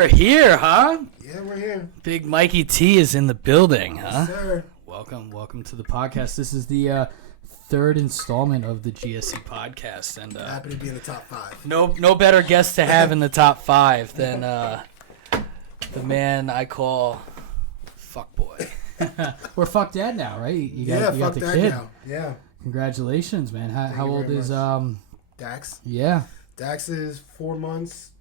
are here, huh? Yeah, we're here. Big Mikey T is in the building, huh? Yes, sir. Welcome to the podcast. This is the third installment of the GSE podcast, and Happy to be in the top 5. no better guest to have in the top 5 than the man I call Fuckboy. We're Fuck Dad now, right? You got the kid. Now. Yeah. Congratulations, man. How old is Dax? Yeah. Dax is 4 months.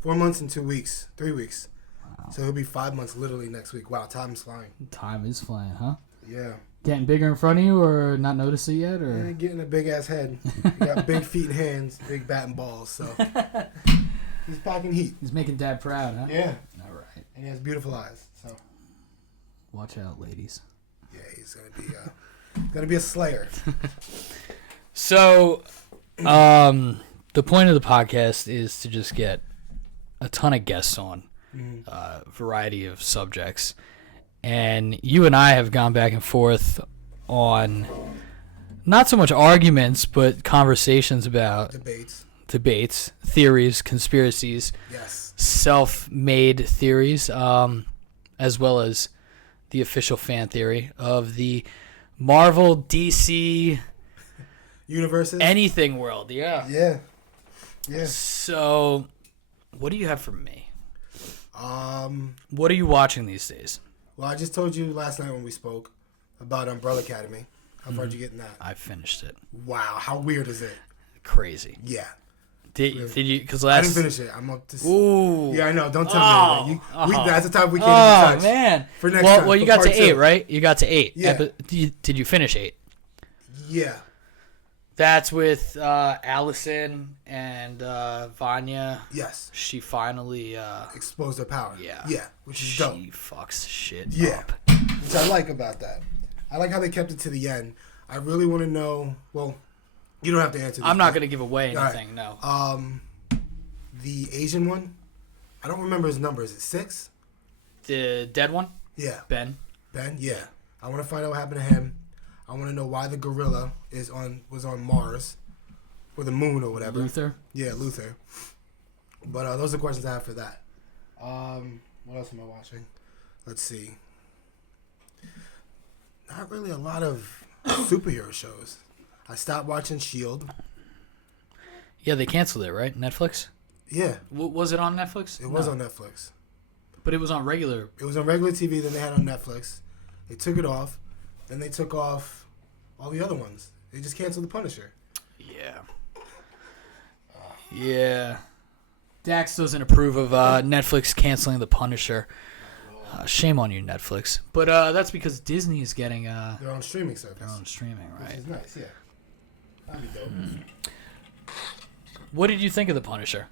4 months and 2 weeks. 3 weeks. Wow. So he'll be 5 months literally next week. Wow, time's flying. Time is flying, huh? Yeah. Getting bigger in front of you, or not notice it yet, or getting a big ass head. He got big feet and hands, big bat and balls. So he's packing heat. He's making Dad proud, huh? Yeah. All right. And he has beautiful eyes. So watch out, ladies. Yeah, he's gonna be a slayer. So, the point of the podcast is to just get a ton of guests on a variety of subjects. And you and I have gone back and forth on not so much arguments, but conversations about debates, theories, conspiracies, yes, self-made theories, as well as the official fan theory of the Marvel, DC, universes, anything world. Yeah. So, what do you have for me? What are you watching these days? Well, I just told you last night when we spoke about Umbrella Academy. How far did you get in that? I finished it. Wow, how weird is it? Crazy. Yeah. Did you? Because I didn't finish it. I'm up to. Ooh. Yeah, I know. Don't tell me anything. That's the time we can't even touch. Oh man. For next time. Well, you got to 8, right? You got to 8. Yeah. Did you finish 8? Yeah. That's with Allison and Vanya. Yes. She finally exposed her power. Yeah. Yeah, which is dope. She fucks shit up. Which I like about that. I like how they kept it to the end. I really want to know. Well, you don't have to answer this. I'm not going to give away anything, right. No. The Asian one, I don't remember his number. Is it 6? The dead one? Yeah. Ben, yeah. I want to find out what happened to him. I want to know why the gorilla was on Mars or the moon or whatever. Luther. Yeah, Luther. But those are the questions I have for that. What else am I watching? Let's see. Not really a lot of superhero shows. I stopped watching S.H.I.E.L.D. Yeah, they canceled it, right? Netflix? Yeah. Was it on Netflix? It was on Netflix. But it was on regular. It was on regular TV, then they had it on Netflix. They took it off. Then they took off all the other ones. They just canceled The Punisher. Yeah. Yeah. Dax doesn't approve of Netflix canceling The Punisher. Shame on you, Netflix. But that's because Disney is getting their own streaming service. Their own streaming, right? Which is nice, yeah. That'd be dope. What did you think of The Punisher?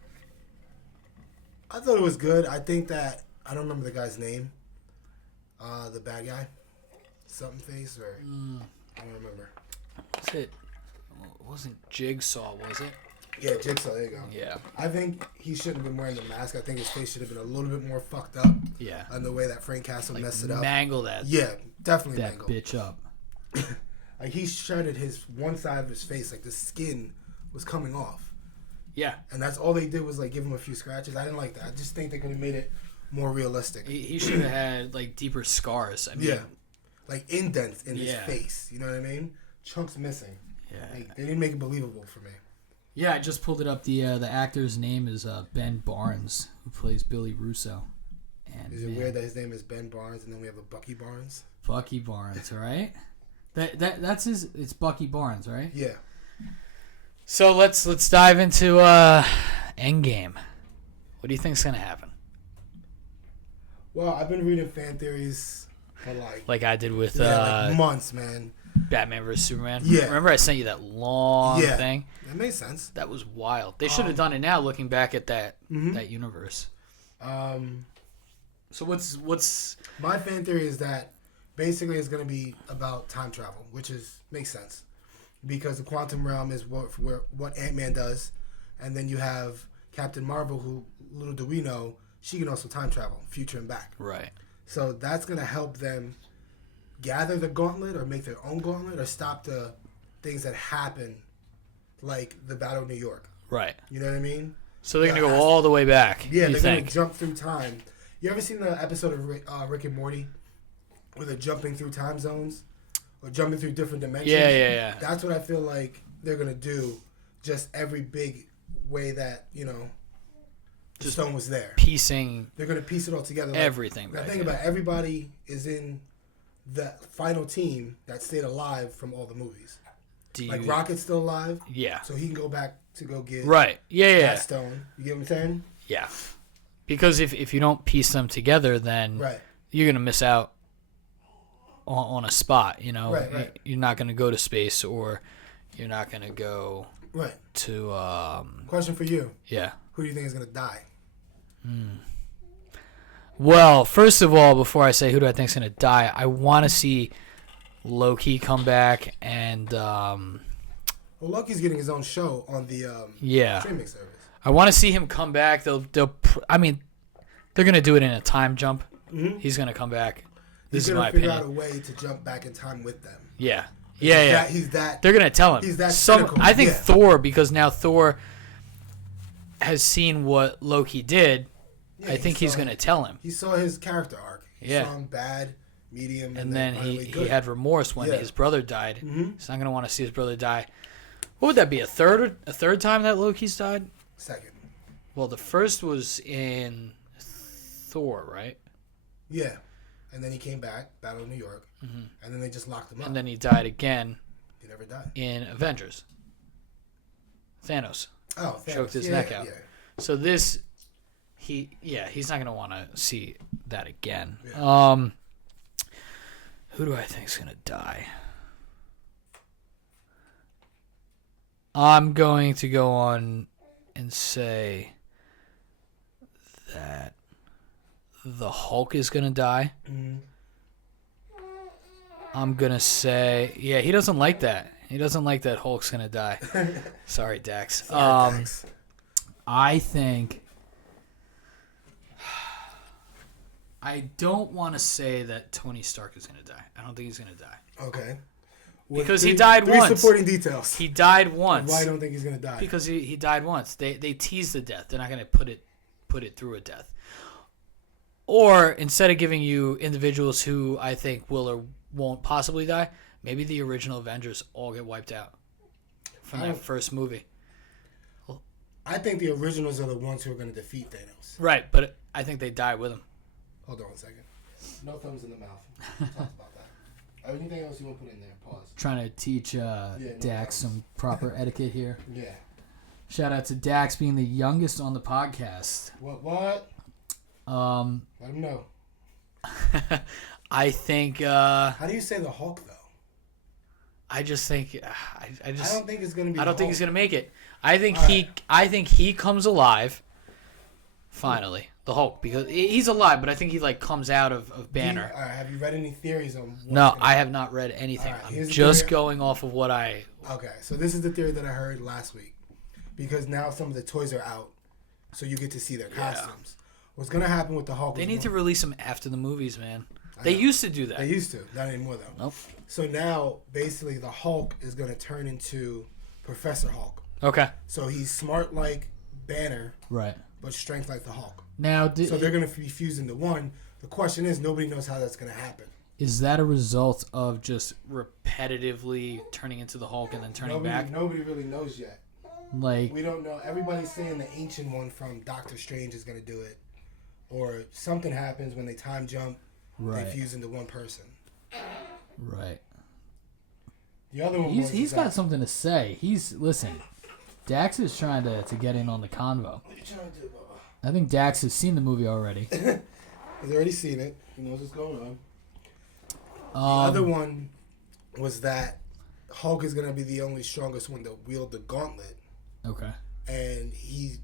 I thought it was good. I think that I don't remember the guy's name. The bad guy. Something face or I don't remember. It wasn't Jigsaw, was it? Yeah, Jigsaw, there you go. Yeah. I think he shouldn't have been wearing the mask. I think his face should have been a little bit more fucked up. Yeah. And the way that Frank Castle messed it up. Mangle that. Yeah, definitely that mangle. Bitch up. Like he shredded his one side of his face, like the skin was coming off. Yeah. And that's all they did was like give him a few scratches. I didn't like that. I just think they could have made it more realistic. He should have had like deeper scars. I mean, yeah. Like indents in his face. You know what I mean? Chunks missing. Yeah. Like, they didn't make it believable for me. Yeah, I just pulled it up. The actor's name is Ben Barnes, who plays Billy Russo. And is it weird that his name is Ben Barnes and then we have a Bucky Barnes? Bucky Barnes, right? That's his. It's Bucky Barnes, right? Yeah. So let's dive into Endgame. What do you think's gonna happen? Well, I've been reading fan theories for like I did with like months, man. Batman vs Superman. Yeah. Remember I sent you that long thing? That made sense. That was wild. They should have done it now, looking back at that universe. So what's my fan theory is that basically it's going to be about time travel, which makes sense because the quantum realm is what Ant-Man does, and then you have Captain Marvel, who little do we know she can also time travel, future and back. Right. So that's going to help them gather the gauntlet or make their own gauntlet or stop the things that happen, like the Battle of New York. Right. You know what I mean? So they're going to go all the way back. Yeah, they're going to jump through time. You ever seen the episode of Rick and Morty where they're jumping through time zones or jumping through different dimensions? Yeah. That's what I feel like they're going to do. Just every big way that, the stone was there. Piecing. They're going to piece it all together. Everything. Like, think about it, everybody is in the final team that stayed alive from all the movies. Like Rocket's still alive. Yeah. So he can go back to go get that stone. You get what I'm saying? Yeah. Because if you don't piece them together, then you're going to miss out on a spot, Right. You're not going to go to space, or you're not going to go to... Question for you. Yeah. Who do you think is going to die? Well, first of all, before I say who do I think is going to die, I want to see Loki come back and... Well, Loki's getting his own show on the streaming service. I want to see him come back. They're going to do it in a time jump. Mm-hmm. He's going to come back. This is my opinion. He's going to figure out a way to jump back in time with them. Yeah. He's that. They're going to tell him. He's that cynical. I think Thor, because now Thor has seen what Loki did, I think he's going to tell him. He saw his character arc. He saw him bad, medium, and then he had remorse when his brother died. Mm-hmm. He's not going to want to see his brother die. What would that be, a third time that Loki's died? Second. Well, the first was in Thor, right? Yeah. And then he came back, Battle of New York, and then they just locked him up. And then he died again. He never died. In Avengers. Thanos. Oh, Thanos. Choked his neck out. Yeah. So this, he's not going to want to see that again. Yeah. Who do I think is going to die? I'm going to go on and say that the Hulk is going to die. Mm-hmm. I'm going to say, he doesn't like that. He doesn't like that Hulk's going to die. Sorry, Dax. Dax. I think... I don't want to say that Tony Stark is going to die. I don't think he's going to die. Okay. Because he died once. Three supporting details. He died once. Why don't think he's going to die? Because he died once. They tease the death. They're not going to put it through a death. Or instead of giving you individuals who I think will or won't possibly die, maybe the original Avengers all get wiped out from that first movie. I think the originals are the ones who are going to defeat Thanos. Right, but I think they die with him. Hold on a second. No thumbs in the mouth. Talk about that. Anything else you want to put in there? Pause. Trying to teach Dax some proper etiquette here. Yeah. Shout out to Dax being the youngest on the podcast. What? Let him know. I think... How do you say the Hulk, though? I just think... I don't think it's going to be I don't the think Hulk. he's going to make it. I think he comes alive, finally. The Hulk, because he's alive, but I think he comes out of Banner. Have you read any theories on? No, I have not read anything. Right, I'm just going off of what I. Okay, so this is the theory that I heard last week, because now some of the toys are out, so you get to see their costumes. What's gonna happen with the Hulk? They need to release them after the movies, man. They used to do that. They used to, not anymore though. Nope. So now, basically, the Hulk is gonna turn into Professor Hulk. Okay. So he's smart like Banner, right? But strength like the Hulk. Now, so they're going to be fused into one. The question is, nobody knows how that's going to happen. Is that a result of just repetitively turning into the Hulk and then turning back? Nobody really knows yet. We don't know. Everybody's saying the ancient one from Doctor Strange is going to do it, or something happens when they time jump. Right. They fuse into one person. Right. The other one. He's got something to say. Listen. Dax is trying to get in on the convo. What are you trying to do, Bubba? I think Dax has seen the movie already. He's already seen it. He knows what's going on. The other one was that Hulk is going to be the only strongest one to wield the gauntlet. Okay. And he,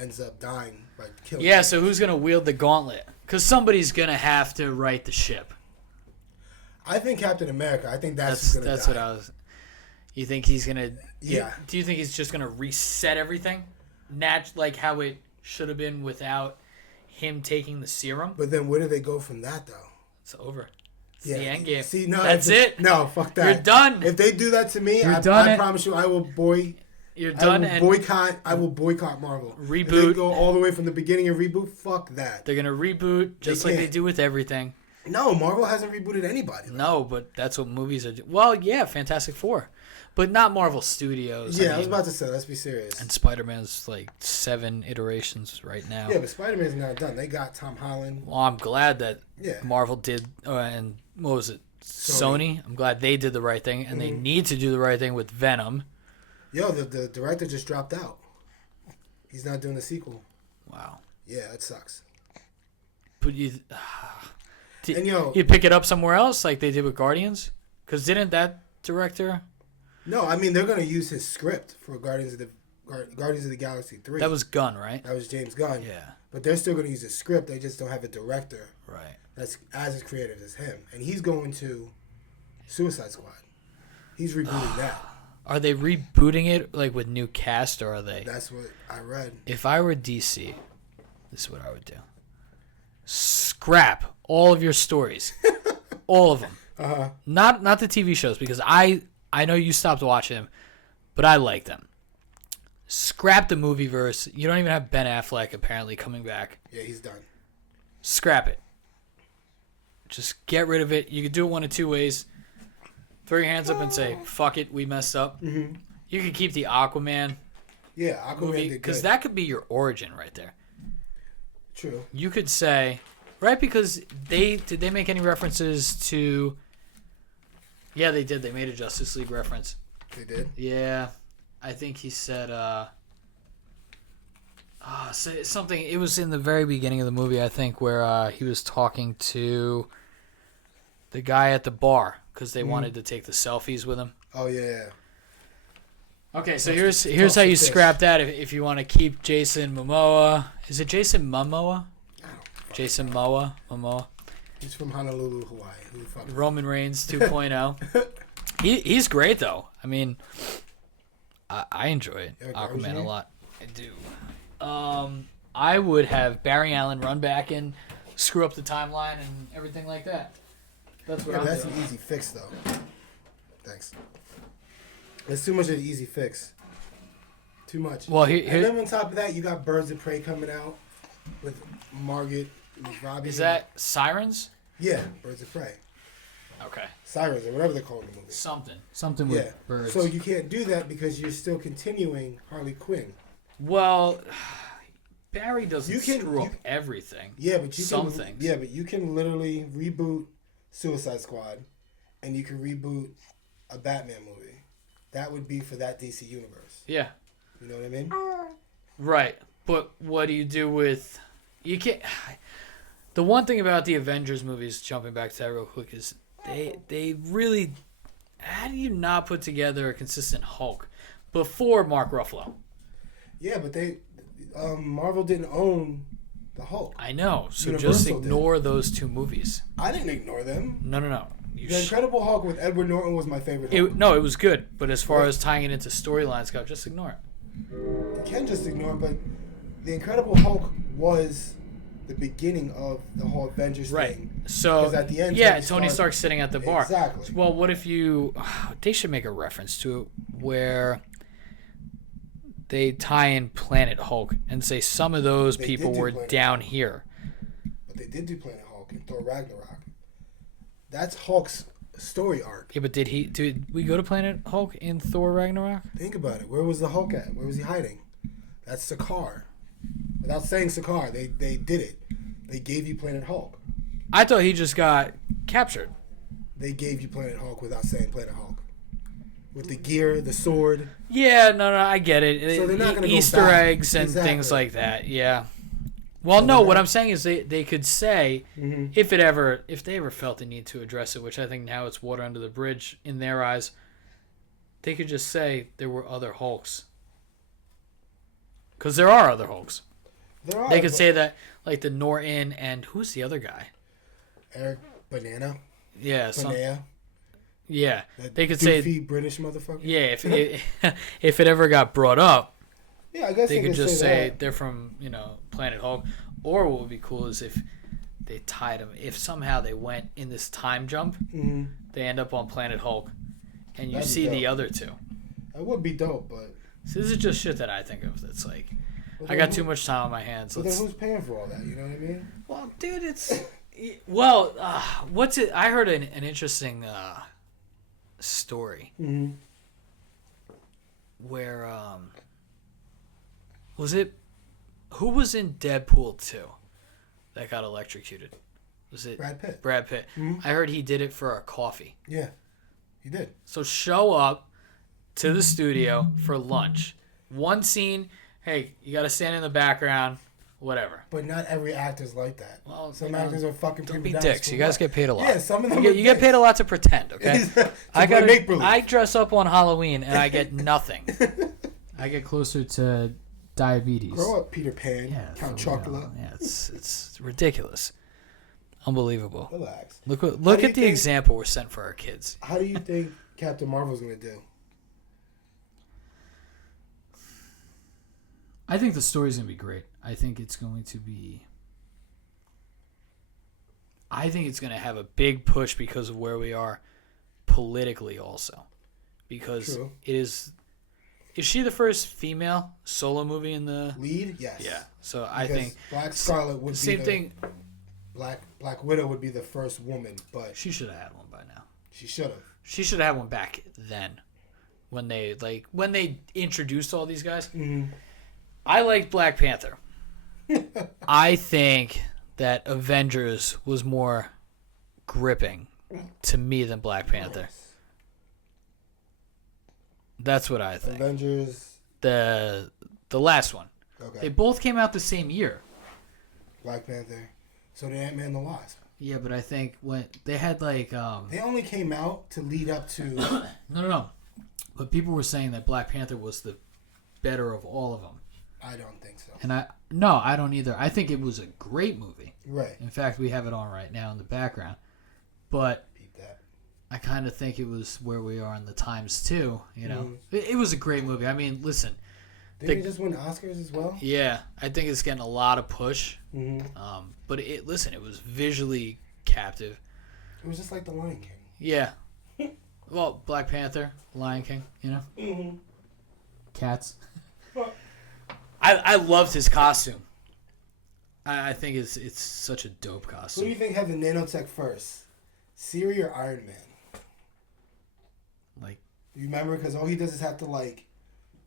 ends up dying by killing him. So who's going to wield the gauntlet? Because somebody's going to have to right the ship. I think Captain America. I think that's who's going to die. That's what I was... You think he's going to... Yeah. Do you think he's just going to reset everything? Like how it should have been without him taking the serum? But then where do they go from that, though? It's over. It's the end game. See, no, that's it. No, fuck that. You're done. If they do that to me, I promise you I will You're done. I will boycott Marvel. Reboot. If they go all the way from the beginning and reboot. Fuck that. They're gonna reboot just like they do with everything. No, Marvel hasn't rebooted anybody. No, but that's what movies are. Well, yeah, Fantastic Four, but not Marvel Studios. Yeah, I was about to say. Let's be serious. And Spider-Man's like 7 iterations right now. Yeah, but Spider-Man's not done. They got Tom Holland. Well, I'm glad that Marvel did, and what was it? Sony. I'm glad they did the right thing, and they need to do the right thing with Venom. Yo, the director just dropped out. He's not doing the sequel. Wow. Yeah, it sucks. But you And pick it up somewhere else like they did with Guardians? Because didn't that director? No, I mean they're gonna use his script for Guardians of the Galaxy 3. That was Gunn, right? That was James Gunn. Yeah. But they're still gonna use his script. They just don't have a director. Right. That's as creative as him, and he's going to Suicide Squad. He's rebooting that. Are they rebooting it like with new cast, or are they? That's what I read. If I were DC, this is what I would do. Scrap all of your stories, all of them. Not the TV shows, because I know you stopped watching them, but I like them. Scrap the movie verse. You don't even have Ben Affleck apparently coming back. Yeah, he's done. Scrap it. Just get rid of it. You could do it one of two ways. Throw your hands up and say, fuck it, we messed up. Mm-hmm. You could keep the Aquaman. Yeah, Aquaman movie, did good. Because that could be your origin right there. True. You could say, right, because did they make any references to... Yeah, they did. They made a Justice League reference. They did? Yeah. I think he said, something, it was in the very beginning of the movie, I think, where he was talking to the guy at the bar because they wanted to take the selfies with him. Oh, yeah. Okay, so here's how you scrap that if you want to keep Jason Momoa. Is it Jason Momoa? Jason Momoa. He's from Honolulu, Hawaii. Who the fuck? Roman Reigns 2.0. He's great, though. I mean, I enjoy Aquaman a lot. I do. I would have Barry Allen run back and screw up the timeline and everything like that. That's what I'm that's doing. an easy fix, though. Thanks. It's too much of an easy fix. Too much. Well, and then on top of that, you got Birds of Prey coming out with Margaret Robbie. Is that Sirens? Yeah, Birds of Prey. Okay. Sirens, or whatever they're calling the movie. Something with birds. So you can't do that because you're still continuing Harley Quinn. Well, Barry doesn't screw up everything. Yeah, but things. Yeah, but you can literally reboot Suicide Squad, and you can reboot a Batman movie. That would be for that DC universe. Yeah. You know what I mean? Right. But what do you do with... You can't... The one thing about the Avengers movies, jumping back to that real quick, is they really... How do you not put together a consistent Hulk before Mark Ruffalo? Yeah, but Marvel didn't own the Hulk. I know. So Universal just ignore those two movies. I didn't ignore them. No. The Incredible Hulk with Edward Norton was my favorite Hulk. It was good. But as far as tying it into storylines go, just ignore it. You can just ignore it, but the Incredible Hulk was the beginning of the whole Avengers thing. So at the end, Tony Stark's sitting at the bar. Exactly. Well, what if they should make a reference to it where they tie in Planet Hulk and say some of those people were down here. But they did do Planet Hulk in Thor Ragnarok. That's Hulk's story arc. Yeah, but did we go to Planet Hulk in Thor Ragnarok? Think about it. Where was the Hulk at? Where was he hiding? That's Sakaar. Without saying Sakaar, they did it. They gave you Planet Hulk. I thought he just got captured. They gave you Planet Hulk without saying Planet Hulk. With the gear, the sword. Yeah, no, I get it. So they're not gonna Easter go back. eggs and things like that. Yeah. Well, no, what I'm saying is they could say if they ever felt the need to address it, which I think now it's water under the bridge in their eyes, they could just say there were other Hulks. Because there are other Hulks. They could say that, like the Norton and who's the other guy? Eric Banana. Yeah. Banana. Yeah. That they could doofy say British motherfucker. Yeah, if it ever got brought up, yeah, I guess they could just say that. they're from, Planet Hulk. Or what would be cool is if they tied them. If somehow they went in this time jump, they end up on Planet Hulk, and you see the other two. That would be dope, but So this is just shit that I think of. That's like, I got too much time on my hands. But then who's paying for all that? You know what I mean? Well, dude, it's what's it? I heard an interesting story where was it? Who was in Deadpool 2 that got electrocuted? Was it Brad Pitt? Brad Pitt. I heard he did it for a coffee. Yeah, he did. So show up to the studio for lunch. One scene, hey, you got to stand in the background, whatever. But not every actor's like that. Well, some actors are fucking don't people be down dicks. You guys get paid a lot. Yeah, some of them you get paid a lot to pretend, okay? I dress up on Halloween and I get nothing. I get closer to diabetes. Grow up, Peter Pan. Yeah, Count Chocula. Yeah, it's ridiculous. Unbelievable. Relax. Look at the example we're setting for our kids. How do you think Captain Marvel's going to do? I think the story's going to be great. I think it's going to have a big push because of where we are politically also. Because True. Is she the first female solo movie in the lead? Yes. Yeah. So because I think Black Scarlet would same be thing. Black Widow would be the first woman, but she should have had one by now. She should have. She should have had one back then, when they introduced all these guys. Mm-hmm. I like Black Panther. I think that Avengers was more gripping to me than Black Panther. That's what I think. Avengers. The last one. Okay. They both came out the same year. Black Panther. So did Ant-Man and the Wasp. Yeah, but I think when they had like they only came out to lead up to No. But people were saying that Black Panther was the better of all of them. I don't think so. And I don't either. I think it was a great movie. Right. In fact, we have it on right now in the background. But I kind of think it was where we are in the times too. You know, it was a great movie. I mean, listen. Did it just win Oscars as well? Yeah, I think it's getting a lot of push. But it was visually captive. It was just like The Lion King. Yeah. Well, Black Panther, Lion King, you know? Cats. I loved his costume. I think it's such a dope costume. Who do you think had the nanotech first? Siri or Iron Man? Like, you remember? Because all he does is have to, like,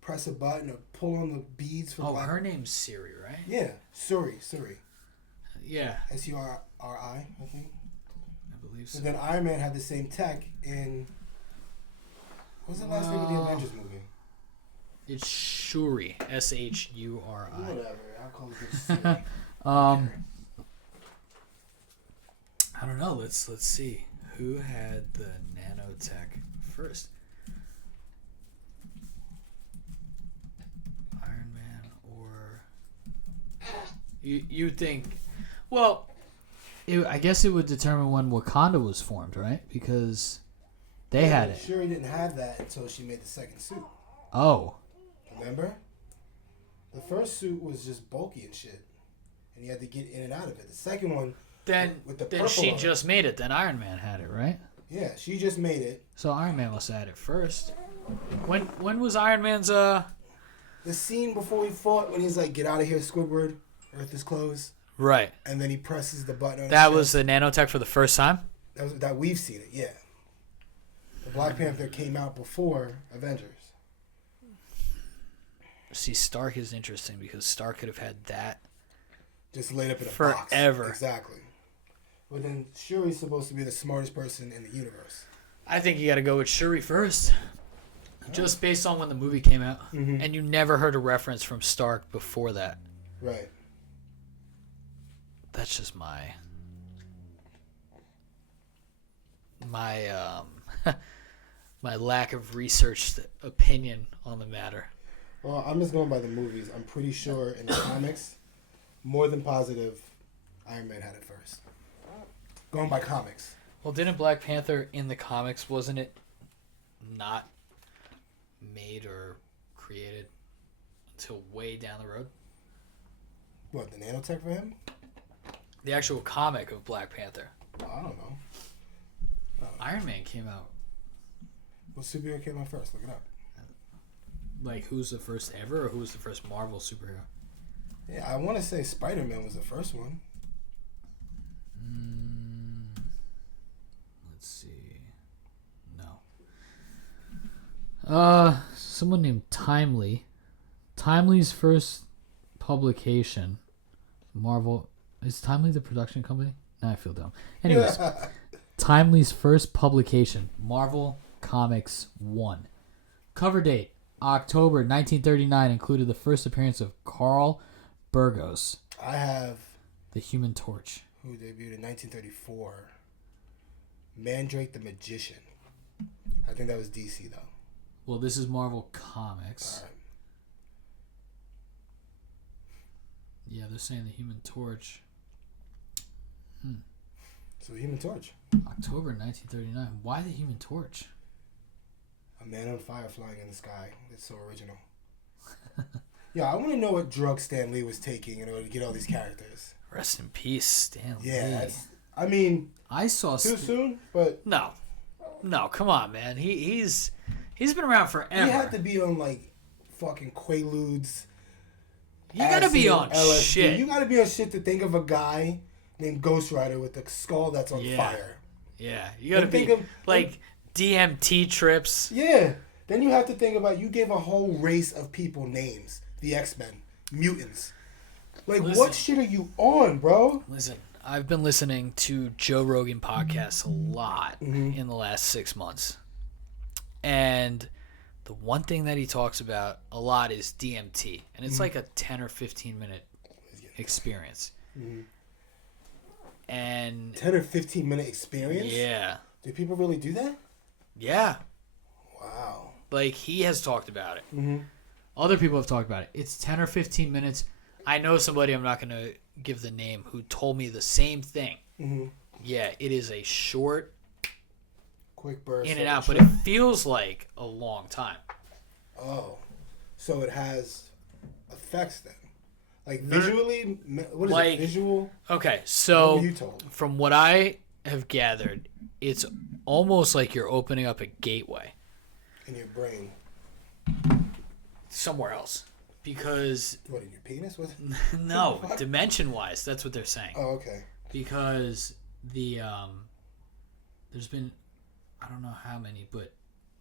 press a button or pull on the beads for her name's Siri, right? Yeah. Suri. Yeah. Suri, I think. I believe so. And then Iron Man had the same tech in... What was the last name of the Avengers movie? It's Shuri. Shuri. Whatever. I'll call it Siri. I don't know. Let's see. Who had the nanotech first? Iron Man or... You think... Well, I guess it would determine when Wakanda was formed, right? Because they had it. Shuri didn't have that until she made the second suit. Oh. Remember? The first suit was just bulky and shit. And you had to get in and out of it. The second one... Then she just made it. Then Iron Man had it, right? Yeah, she just made it. So Iron Man must have had it first. When was Iron Man's The scene before he fought when he's like, "Get out of here, Squidward. Earth is closed." Right. And then he presses the button on that was the nanotech for the first time? That we've seen it, yeah. The Black Panther came out before Avengers. See, Stark is interesting because Stark could have had that just laid up in a box. Forever. Exactly. But then Shuri's supposed to be the smartest person in the universe. I think you got to go with Shuri first. Just based on when the movie came out. And you never heard a reference from Stark before that. Right. That's just my my lack of researched opinion on the matter. Well, I'm just going by the movies. I'm pretty sure in the comics, more than positive, Iron Man had it first. Going by comics. Well, didn't Black Panther in the comics, wasn't it not made or created until way down the road? What, the nanotech for him? The actual comic of Black Panther. I don't know. Iron Man came out. What superhero came out first? Look it up. Like, who's the first ever, or who's the first Marvel superhero? Yeah, I want to say Spider-Man was the first one. Let's see. No. Someone named Timely. Timely's first publication. Marvel. Is Timely the production company? Nah, I feel dumb. Anyways, Timely's first publication, Marvel Comics 1. Cover date, October 1939, included the first appearance of Carl Burgos. I have the Human Torch. Who debuted in 1934. Mandrake the Magician. I think that was DC, though. Well, this is Marvel Comics. All right. Yeah, they're saying the Human Torch. So the Human Torch. October 1939. Why the Human Torch? A man on fire flying in the sky. It's so original. Yeah, I want to know what drugs Stan Lee was taking in order to get all these characters. Rest in peace, Stan Lee. Yeah, I mean, I saw too soon, but no, come on, man. He's been around forever. He had to be on like fucking Quaaludes. You gotta be on LSD. shit. You gotta be on shit to think of a guy named Ghost Rider with a skull that's on fire. Yeah, you gotta think be of, like DMT trips. Yeah. Then you have to think about, you gave a whole race of people names. The X-Men. Mutants. Like, what shit are you on, bro? Listen, I've been listening to Joe Rogan podcasts a lot in the last 6 months. And the one thing that he talks about a lot is DMT. And it's like a 10 or 15 minute experience. And 10 or 15 minute experience? Yeah. Do people really do that? Yeah. Wow. Like, he has talked about it. Other people have talked about it. It's 10 or 15 minutes. I know somebody, I'm not going to give the name, who told me the same thing. Yeah, it is a short, quick burst, in and out, but it feels like a long time. Oh, so it has effects then, like visually. What is it? Visual? Okay, so what were you told? From what I have gathered, it's almost like you're opening up a gateway in your brain, somewhere else. Because what, in your penis? What? No, dimension-wise, that's what they're saying. Oh, okay. Because the there's been, I don't know how many, but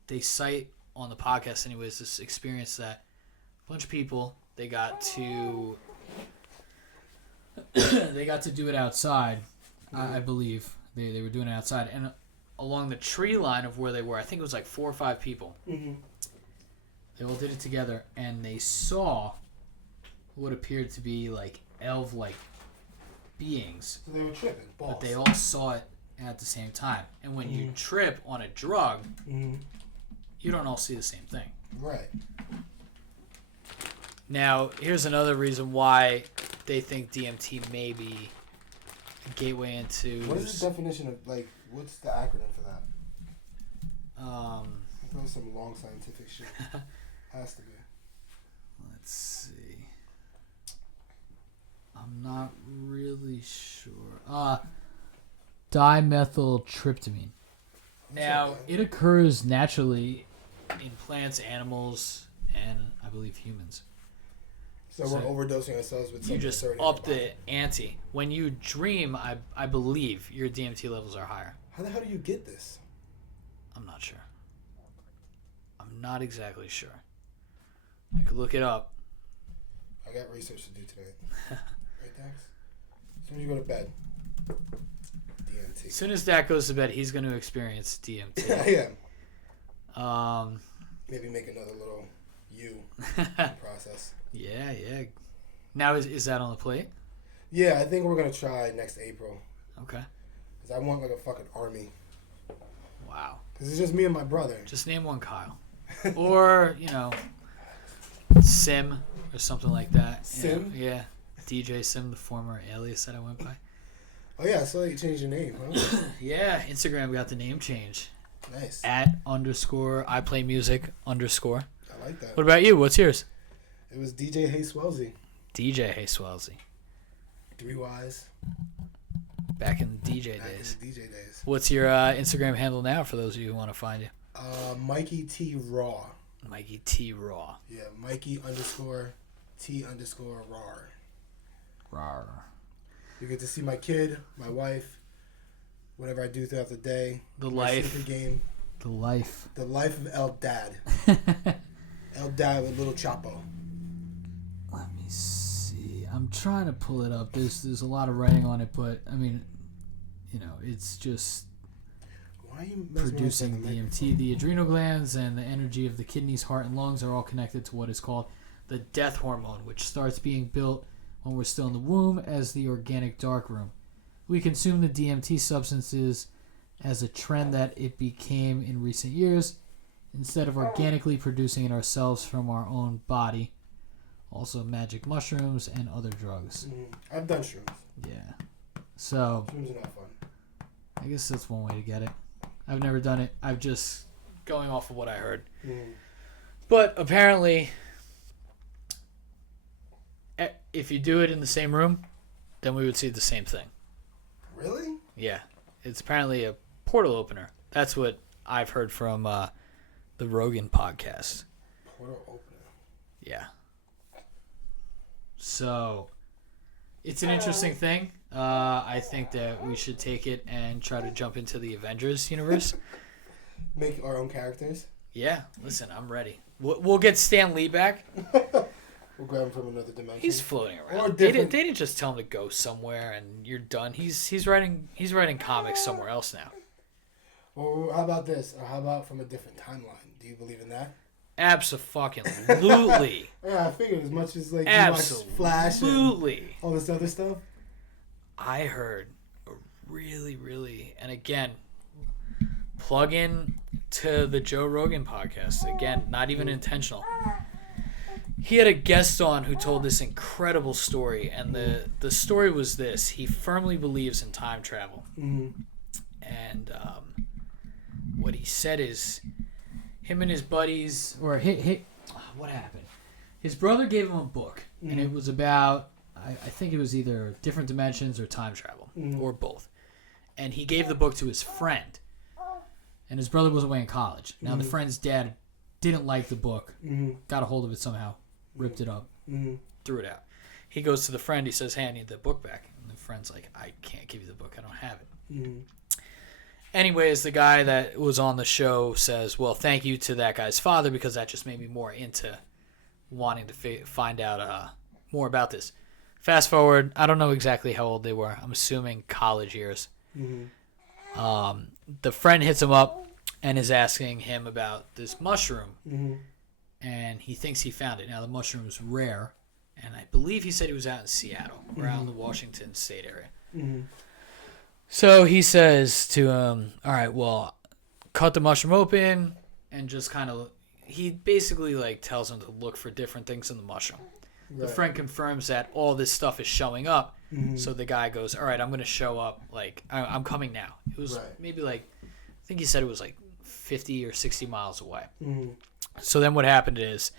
they cite on the podcast anyways this experience that a bunch of people, they got to do it outside. I believe they were doing it outside, and along the tree line of where they were, I think it was like 4 or 5 people. They all did it together, and they saw what appeared to be like elf-like beings. So they were tripping. Balls. But they all saw it at the same time. And when you trip on a drug, you don't all see the same thing. Right. Now, here's another reason why they think DMT may be a gateway into... What is the definition of, like, what's the acronym for that? Probably some long scientific shit. Has to be. Let's see. I'm not really sure. Dimethyltryptamine. Now, it occurs naturally in plants, animals, and I believe humans. So we're overdosing ourselves with something. You just up the ante. When you dream, I believe your DMT levels are higher. How the hell do you get this? I'm not sure. I'm not exactly sure. I could look it up. I got research to do tonight. Right, Dax? As soon as you go to bed. DMT. As soon as Dak goes to bed, he's going to experience DMT. Yeah. Maybe make another little process. Yeah. Now, is that on the plate? Yeah, I think we're going to try next April. Okay. Because I want like a fucking army. Wow. Because it's just me and my brother. Just name one Kyle. Or, Sim or something like that. Sim? Yeah. DJ Sim, the former alias that I went by. Oh, yeah, I saw you changed your name, huh? Yeah, Instagram got the name change. Nice. @_ I play music _ I like that. What about you? What's yours? It was DJ Hey Swellsy. DJ Hey Swellsy. 3 Y's. Back in the DJ days. DJ days. What's your Instagram handle now for those of you who want to find you? Mikey T Raw. Mikey T Raw. Yeah, Mikey_T_RAR. Rar. You get to see my kid, my wife, whatever I do throughout the day. The my life. secret game. The life. The life of El Dad. El Dad with little Chapo. Let me see. I'm trying to pull it up. There's a lot of writing on it, but I mean, it's just Why are you producing DMT. The adrenal glands and the energy of the kidneys, heart, and lungs are all connected to what is called the death hormone, which starts being built when we're still in the womb as the organic darkroom. We consume the DMT substances as a trend that it became in recent years, instead of organically producing it ourselves from our own body. Also magic mushrooms and other drugs. I've done shrooms. Yeah. So Shrooms are not fun. I guess that's one way to get it. I've never done it. I'm just going off of what I heard. But apparently, if you do it in the same room, then we would see the same thing. Really? Yeah. It's apparently a portal opener. That's what I've heard from the Rogan podcast. Portal opener. Yeah. So, it's an interesting thing. I think that we should take it and try to jump into the Avengers universe. Make our own characters? Yeah. Listen, I'm ready. We'll get Stan Lee back. We'll grab him from another dimension. He's floating around. Or They didn't just tell him to go somewhere and you're done. He's writing comics somewhere else now. Or how about this? Or how about from a different timeline? Do you believe in that? Absolutely. Yeah, I figured as much as you watch Flash and all this other stuff. I heard a really, really, and again, plug in to the Joe Rogan podcast. Again, not even intentional. He had a guest on who told this incredible story, and the story was this. He firmly believes in time travel. And what he said is him and his buddies, or what happened? His brother gave him a book, and it was about, I think it was either different dimensions or time travel, or both. And he gave the book to his friend, and his brother was away in college. Now, the friend's dad didn't like the book, got a hold of it somehow, ripped it up, threw it out. He goes to the friend, he says, hey, I need the book back. And the friend's like, I can't give you the book, I don't have it. Anyways, the guy that was on the show says, well, thank you to that guy's father, because that just made me more into wanting to find out more about this. Fast forward, I don't know exactly how old they were. I'm assuming college years. The friend hits him up and is asking him about this mushroom. And he thinks he found it. Now, the mushroom's rare, and I believe he said he was out in Seattle, around the Washington State area. So he says to him, all right, well, cut the mushroom open and just kind of, he basically tells him to look for different things in the mushroom. Right. The friend confirms that all this stuff is showing up. So the guy goes, all right, I'm going to show up. I'm coming now. It was maybe I think he said it was 50 or 60 miles away. So then what happened is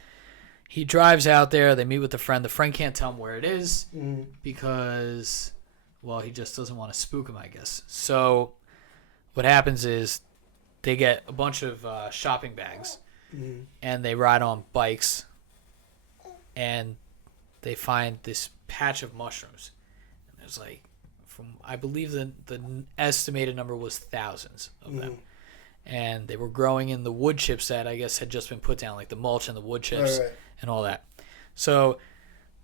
he drives out there. They meet with the friend. The friend can't tell him where it is because, well, he just doesn't want to spook him, I guess. So what happens is they get a bunch of shopping bags and they ride on bikes and they find this patch of mushrooms. And there's I believe the estimated number was thousands of them. And they were growing in the wood chips that I guess had just been put down, the mulch and the wood chips and all that. So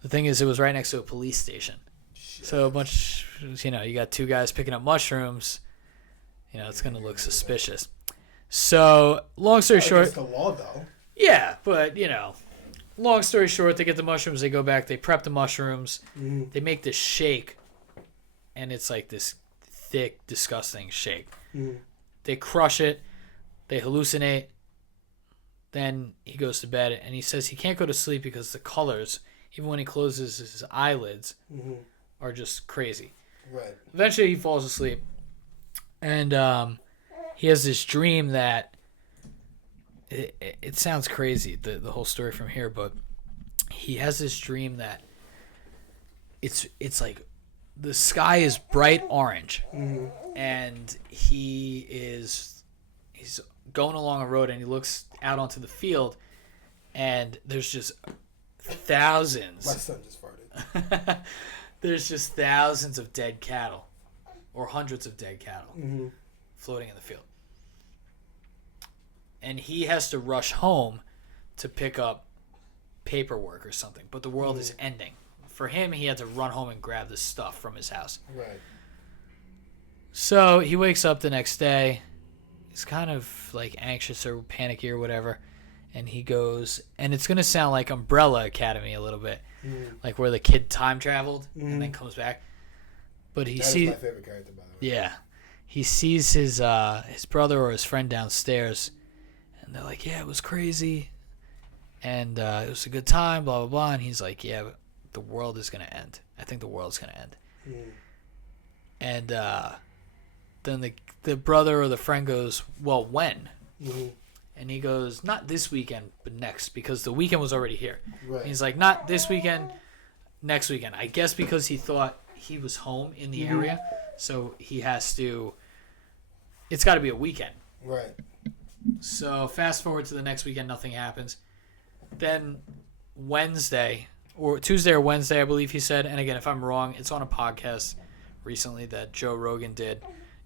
the thing is, it was right next to a police station. Shit. So a bunch, you got two guys picking up mushrooms. It's going to look suspicious. So long story short. It's the law, though. Yeah, but, long story short, they get the mushrooms, they go back, they prep the mushrooms, they make this shake, and it's this thick, disgusting shake. They crush it, they hallucinate, then he goes to bed, and he says he can't go to sleep because the colors, even when he closes his eyelids, are just crazy. Right. Eventually he falls asleep, and he has this dream that, it sounds crazy, the whole story from here, but he has this dream that it's the sky is bright orange, and he's going along a road, and he looks out onto the field, and there's just thousands. My son just farted. There's just thousands of dead cattle, or hundreds of dead cattle, floating in the field. And he has to rush home to pick up paperwork or something, but the world is ending. For him, he had to run home and grab the stuff from his house. Right. So he wakes up the next day. He's kind of like anxious or panicky or whatever. And he goes, and it's going to sound like Umbrella Academy a little bit, like where the kid time traveled and then comes back. But he sees, my favorite character, by the way. Yeah, he sees his brother or his friend downstairs, and they're like, "Yeah, it was crazy, and it was a good time, blah blah blah." And he's like, "Yeah, but the world is going to end. I think the world's going to end." And then the brother or the friend goes, "Well, when?" And he goes, "Not this weekend, but next," because the weekend was already here. Right. He's like, "Not this weekend, next weekend." I guess because he thought he was home in the area, so he has to. It's got to be a weekend. Right. So fast forward to the next weekend, nothing happens. Then Wednesday, or Tuesday or Wednesday, I believe he said. And again, if I'm wrong, it's on a podcast recently that Joe Rogan did.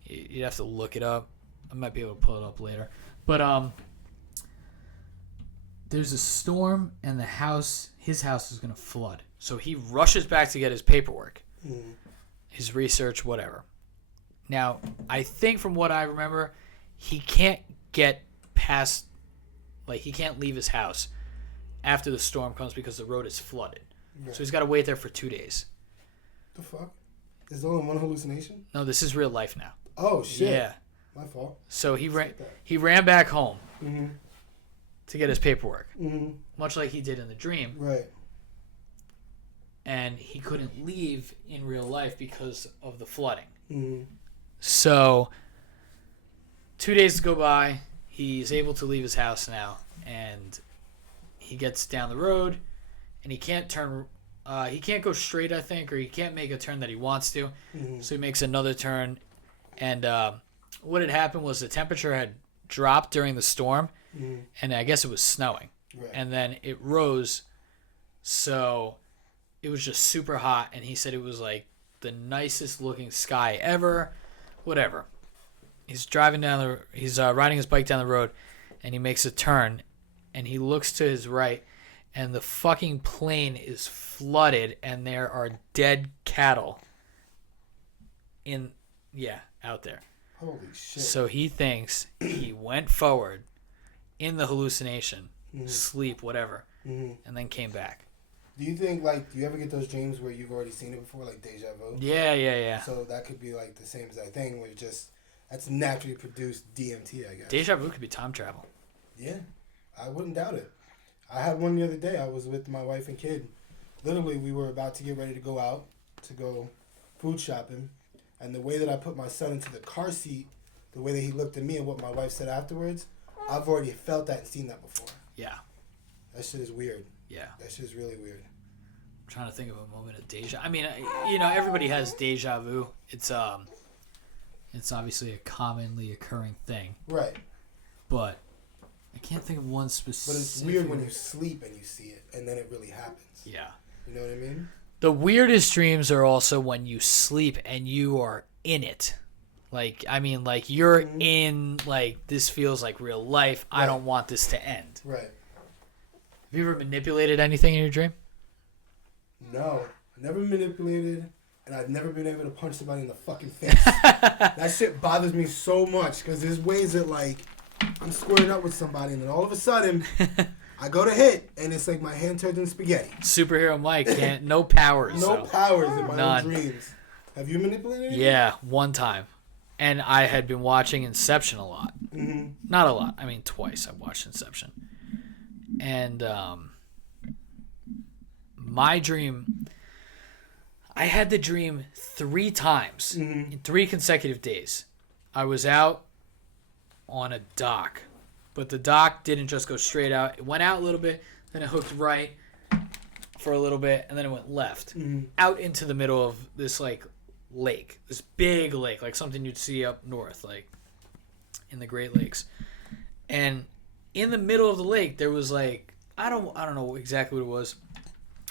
You'd have to look it up. I might be able to pull it up later. But there's a storm, and his house is going to flood. So he rushes back to get his paperwork, his research, whatever. Now, I think from what I remember, he can't get past, like, he can't leave his house after the storm comes because the road is flooded. Right. So he's got to wait there for 2 days. The fuck? Is there only one hallucination? No, this is real life now. Oh, shit. Yeah. My fault. So he ran back home to get his paperwork, much like he did in the dream. Right. And he couldn't leave in real life because of the flooding. So 2 days go by. He's able to leave his house now, and he gets down the road, and he can't turn. He can't go straight, I think, or he can't make a turn that he wants to. So he makes another turn, and what had happened was the temperature had dropped during the storm, and I guess it was snowing. Right. And then it rose, so it was just super hot, and he said it was like the nicest looking sky ever, whatever. He's riding his bike down the road, and he makes a turn, and he looks to his right, and the fucking plain is flooded, and there are dead cattle out there. Holy shit. So he thinks he went forward in the hallucination, sleep, whatever, and then came back. Do you think, like, do you ever get those dreams where you've already seen it before, like deja vu? Yeah. So that could be, like, the same as that thing where that's naturally produced DMT, I guess. Deja vu could be time travel. Yeah, I wouldn't doubt it. I had one the other day. I was with my wife and kid. Literally, we were about to get ready to go out to go food shopping. And the way that I put my son into the car seat, the way that he looked at me and what my wife said afterwards, I've already felt that and seen that before. Yeah. That shit is weird. Yeah. That shit is really weird. I'm trying to think of a moment of deja. I mean, everybody has deja vu. It's obviously a commonly occurring thing. Right. But I can't think of one specific. But it's weird when you sleep and you see it, and then it really happens. Yeah. You know what I mean? The weirdest dreams are also when you sleep and you are in it. Like, I mean, like, you're in, like, this feels like real life. Right. I don't want this to end. Right. Have you ever manipulated anything in your dream? No. I've never manipulated, and I've never been able to punch somebody in the fucking face. That shit bothers me so much, because there's ways that, like, I'm squaring up with somebody, and then all of a sudden, I go to hit, and it's like my hand turns into spaghetti. Superhero Mike, no powers. No powers in my own dreams. Have you manipulated anything? Yeah, one time. And I had been watching Inception a lot. Not a lot. I mean, twice I watched Inception. And my dream, I had the dream 3 times in 3 consecutive days. I was out on a dock, but the dock didn't just go straight out. It went out a little bit, then it hooked right for a little bit, and then it went left out into the middle of this, like, lake, this big lake, like something you'd see up north, like in the Great Lakes. And in the middle of the lake, there was, like, I don't know exactly what it was.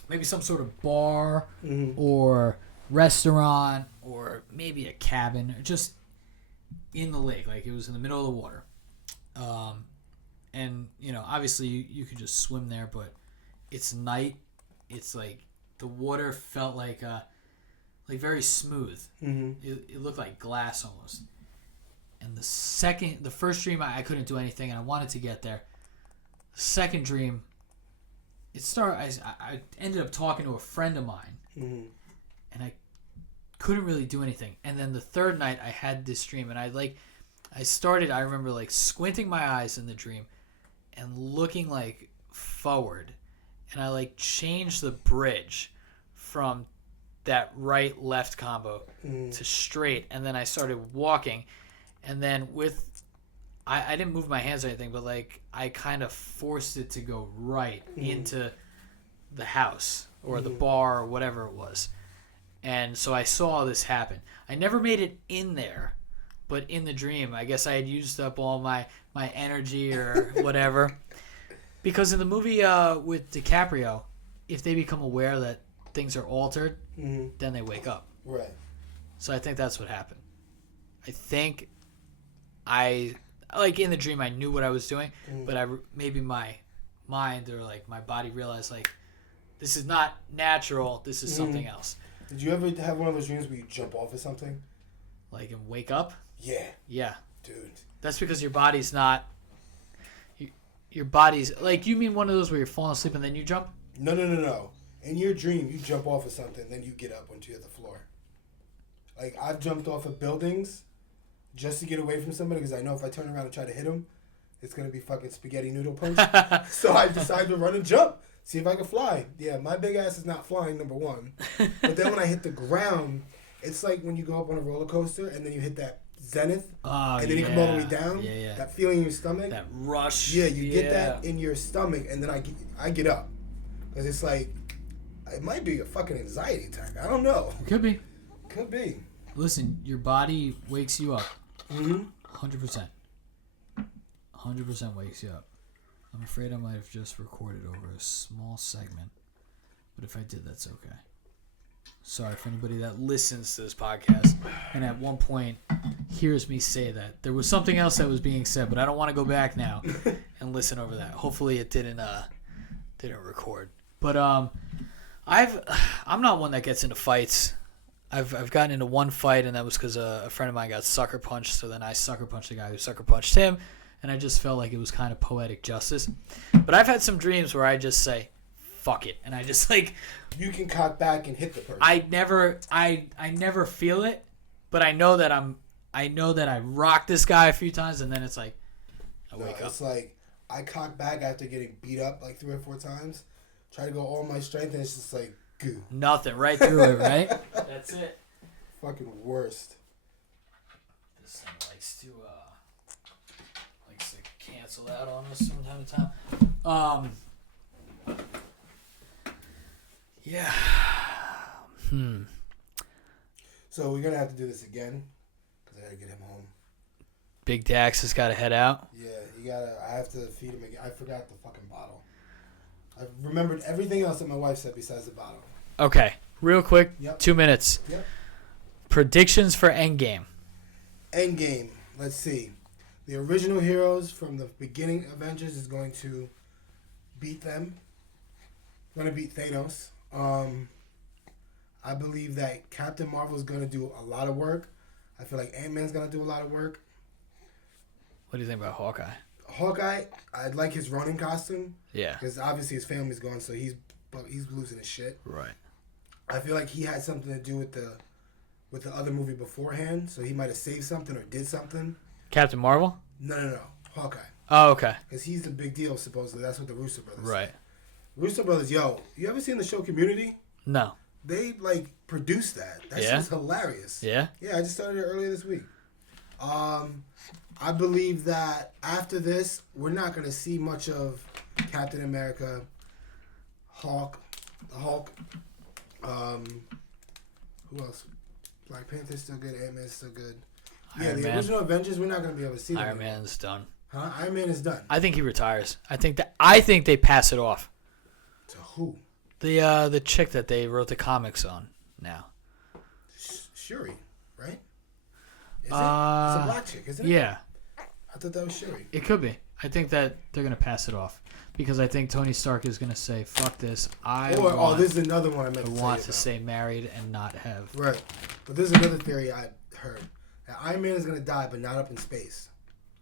Maybe some sort of bar Mm-hmm. or restaurant or maybe a cabin, just in the lake. Like it was in the middle of the water. And obviously you could just swim there, but it's night. It's like the water felt like very smooth. Mm-hmm. It looked like glass almost. And the first dream I couldn't do anything, and I wanted to get there. The second dream, I ended up talking to a friend of mine, Mm-hmm. and I couldn't really do anything. And then the third night, I had this dream, and I remember like squinting my eyes in the dream, and looking like forward, and I like changed the bridge from that right left combo to straight, and then I started walking, and then I didn't move my hands or anything, but like I kind of forced it to go right into the house or the bar or whatever it was. And so I saw this happen. I never made it in there, but in the dream, I guess I had used up all my energy or whatever. Because in the movie with DiCaprio, if they become aware that things are altered, then they wake up. Right. So I think that's what happened. I think in the dream I knew what I was doing, but maybe my mind or like my body realized like this is not natural. This is something else. Did you ever have one of those dreams where you jump off of something? Like and wake up? Yeah. Yeah. Dude. That's because your body's not. Your body's like, you mean one of those where you're falling asleep and then you jump? No. In your dream, you jump off of something, then you get up once you're at the floor. Like I've jumped off of buildings just to get away from somebody because I know if I turn around and try to hit them, it's gonna be fucking spaghetti noodle punch. So I decided to run and jump, see if I can fly. Yeah, my big ass is not flying, number one. But then when I hit the ground, it's like when you go up on a roller coaster and then you hit that zenith, and then you come all the way down. Yeah. That feeling in your stomach. That rush. Yeah, you get that in your stomach, and then I get up because it's like it might be a fucking anxiety attack. I don't know. Could be. Could be. Listen, your body wakes you up. 100%. 100% wakes you up. I'm afraid I might have just recorded over a small segment, but if I did, that's okay. Sorry for anybody that listens to this podcast and at one point hears me say that. There was something else that was being said, but I don't want to go back now and listen over that. Hopefully it didn't record. But I'm not one that gets into fights. I've gotten into one fight, and that was because a friend of mine got sucker punched. So then I sucker punched the guy who sucker punched him, and I just felt like it was kind of poetic justice. But I've had some dreams where I just say, "Fuck it," and I just like. You can cock back and hit the person. I never feel it, but I know that I rocked this guy a few times, and then it's like I wake up. It's like I cock back after getting beat up like 3 or 4 times. Try to go all my strength, and it's just like goo. Nothing right through it, right? That's it. Fucking worst. This thing likes to cancel out on us from time to time. Yeah. So we're gonna have to do this again because I gotta get him home. Big Dax has got to head out. Yeah, I have to feed him again. I forgot the fucking bottle. I remembered everything else that my wife said besides the bottle. Okay, real quick, Yep. 2 minutes. Yep. Predictions for Endgame. Endgame. Let's see. The original heroes from the beginning Avengers is going to beat them. Going to beat Thanos. I believe that Captain Marvel is going to do a lot of work. I feel like Ant-Man's going to do a lot of work. What do you think about Hawkeye? Hawkeye, I'd like his running costume. Yeah. Because obviously his family's gone, so he's losing his shit. Right. I feel like he had something to do with the other movie beforehand, so he might have saved something or did something. Captain Marvel? No. Hawkeye. Oh, okay. Because he's the big deal, supposedly. That's what the Russo brothers Right. said. Russo brothers, yo, you ever seen the show Community? No. They, produced that. That Yeah? shit's hilarious. Yeah? Yeah, I just started it earlier this week. I believe that after this, we're not going to see much of Captain America, Hulk. Who else? Black Panther's still good. Ant-Man's still good. Yeah, Iron the Man. original Avengers, we're not going to be able to see them Iron anymore. Man's done. Huh? Iron Man is done. I think he retires. I think they pass it off. To who? The chick that they wrote the comics on now. Shuri, right? Is it? It's a black chick, isn't it? Yeah. I thought that was Shuri. It could be. I think that they're going to pass it off because I think Tony Stark is going to say, "Fuck this! This is another one I want to say married and not have." Right, but there's another theory I heard that Iron Man is going to die, but not up in space.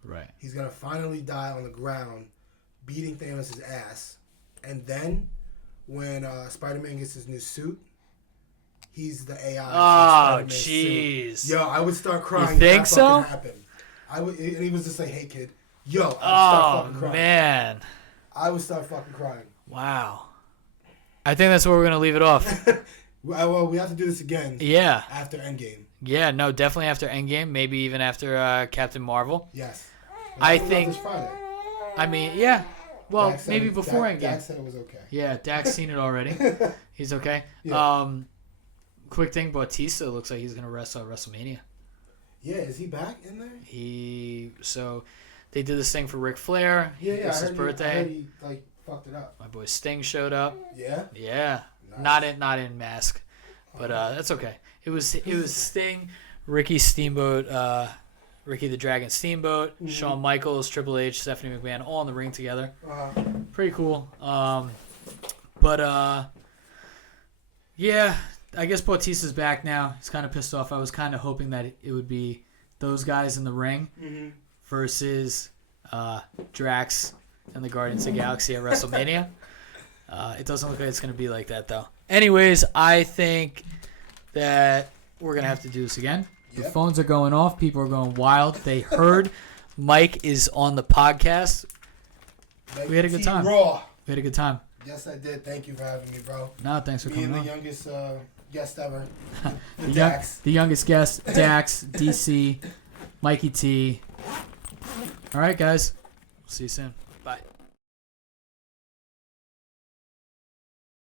Right. He's going to finally die on the ground, beating Thanos' ass, and then when Spider-Man gets his new suit, he's the AI. Oh, jeez. Yo, I would start crying. You think so? Happened. And he was just like, "Hey, kid." Yo, I would start fucking crying. Man. I would start fucking crying. Wow. I think that's where we're going to leave it off. Well, we have to do this again. Yeah. After Endgame. Yeah, no, definitely after Endgame. Maybe even after Captain Marvel. Yes. I think. This Friday. I mean, yeah. Well, maybe before Endgame. Dax said it was okay. Yeah, Dak's seen it already. He's okay. Yeah. Quick thing, Bautista looks like he's going to wrestle at WrestleMania. Yeah, is he back in there? So they did this thing for Ric Flair. It's his birthday. I heard he fucked it up. My boy Sting showed up. Yeah. Yeah. Nice. Not in mask, but that's okay. It was Sting, Ricky the Dragon Steamboat, Shawn Michaels, Triple H, Stephanie McMahon, all in the ring together. Pretty cool. Yeah. I guess Bautista's back now. He's kind of pissed off. I was kind of hoping that it would be those guys in the ring versus Drax and the Guardians of the Galaxy at WrestleMania. It doesn't look like it's going to be like that, though. Anyways, I think that we're going to have to do this again. Yep. The phones are going off. People are going wild. They heard Mike is on the podcast. We had a good time. Raw. We had a good time. Yes, I did. Thank you for having me, bro. No, thanks for coming on. The youngest guest ever. The youngest guest, Dax, DC, Mikey T. All right, guys. See you soon.